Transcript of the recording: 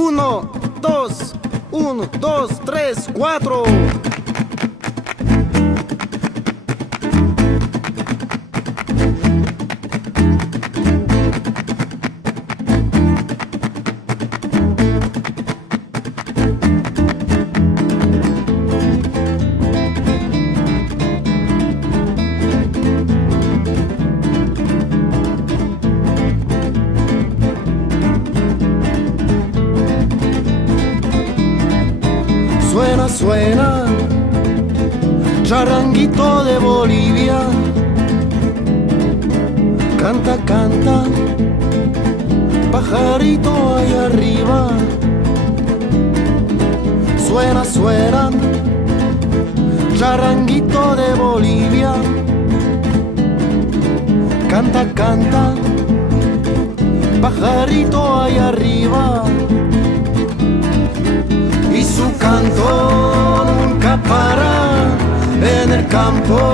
Uno, dos, uno, dos, tres, cuatro. Suena, suena, charanguito de Bolivia. Canta, canta, pajarito ahí arriba. Suena, suena, charanguito de Bolivia. Canta, canta, pajarito ahí arriba. Y su canto nunca para en el campo